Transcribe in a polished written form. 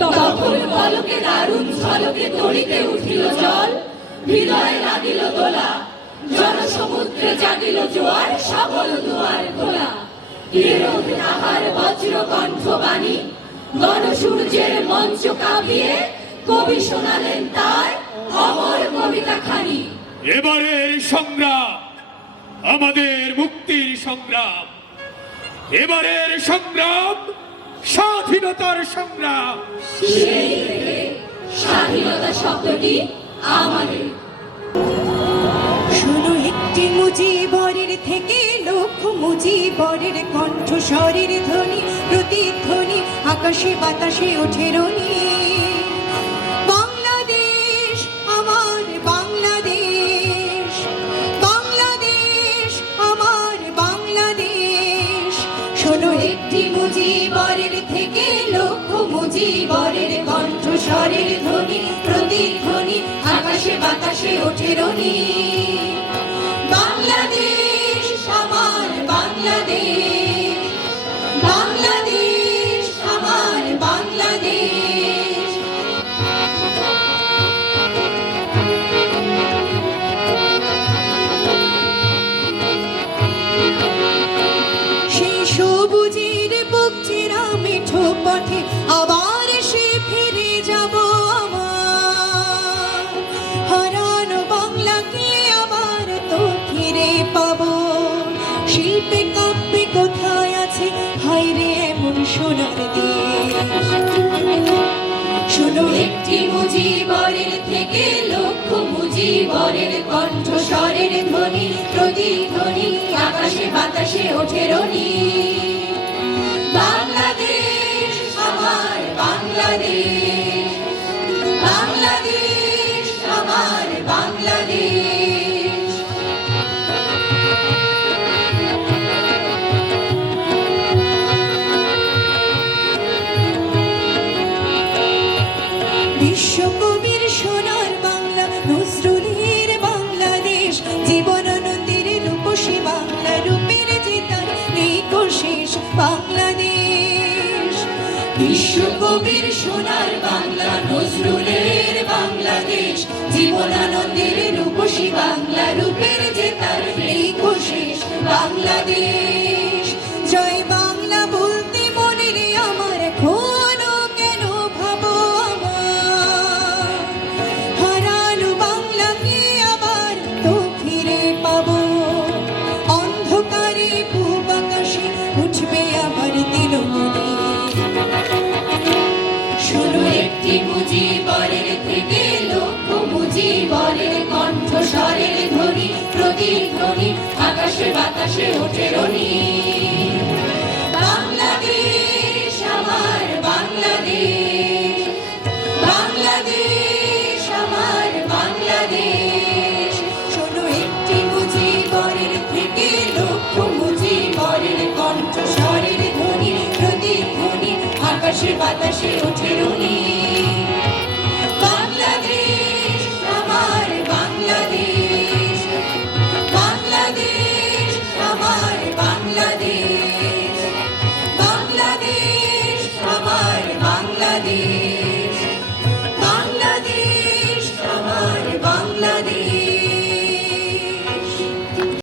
তখন পলকে দারুণ ঝলকে তড়িতে উঠিল জল, হৃদয়ে লাগিল দোলা, জনসমুদ্রে জাগিল জোয়ার, সকল দুয়ার খোলা। কিরোধ তাহার বজ্র কণ্ঠবাণী, গণসূর্যের মঞ্চ কাঁপিয়ে কবি শোনালেন তার অমর কবিতা খানি। এবারের সংগ্রাম আমাদের মুক্তির সংগ্রাম, এবারের সংগ্রাম স্বাধীনতার সংগ্রাম। সেই থেকে স্বাধীনতা শব্দটি আমাদের। শোনো একটি মুজিবরের থেকে লক্ষ মুজিবরের কণ্ঠস্বরের ধ্বনি, প্রতিধ্বনি আকাশে বাতাসে ওঠে রনি। বাংলাদেশ আমার বাংলাদেশ, বাংলাদেশ আমার বাংলাদেশ। শোনো একটি মুজিবরের থেকে লক্ষ মুজিবরের কণ্ঠস্বরের ধ্বনি, প্রতিধ্বনি আকাশে বাতাসে ওঠে রনি। বাংলাদেশ আমার বাংলাদেশ, বাংলাদেশ আমার বাংলাদেশ। সেই সবুজের বুক চেরা মেঠো পথে আবার সে ফিরে যাব আমার। হারানো বাংলাকে আবার তো ফিরে পাবো। শিল্পে কাব্যে কোথায় আছে হায় রে এমন সোনার দেশ। শোনো একটি মুজিবরের থেকে লক্ষ মুজিবরের কণ্ঠস্বরের ধ্বনি, প্রতিধ্বনি আকাশে বাতাসে ওঠে রনি। বাংলাদেশ আমার বাংলাদেশ, বাংলাদেশ আমার বাংলাদেশ। বিশ্বকবির সোনার বাংলা, নজরুলের বাংলাদেশ, জীবনানন্দের রূপসী বাংলা, রূপের যে তার নেই কো শেষ বাংলাদেশ। বিশ্বকবির সোনার বাংলা, নজরুলের বাংলাদেশ, জীবনানন্দের রূপসী বাংলা, রূপের যে তার নেই কো শেষ বাংলাদেশ। জয় বাংলা বলতে মনে রে আমার এখনো কেন ভাবো আমার। হারানো বাংলাকে আবার তো ফিরে পাবো। অন্ধকারে পূব আকাশে উঠবে আবার দিনমণি। শোনো একটি মুজিবরের থেকে লক্ষ মুজিবরের কণ্ঠস্বরের ধ্বনি, প্রতিধ্বনি আকাশে বাতাসে ওঠে রনি। বাংলাদেশ আমার বাংলাদেশ, বাংলাদেশ আমার বাংলাদেশ। শোনো একটি মুজিবরের থেকে লক্ষ মুজিবরের কণ্ঠস্বরের ধ্বনি, প্রতিধ্বনি আকাশে বাতাসে ওঠে রনি।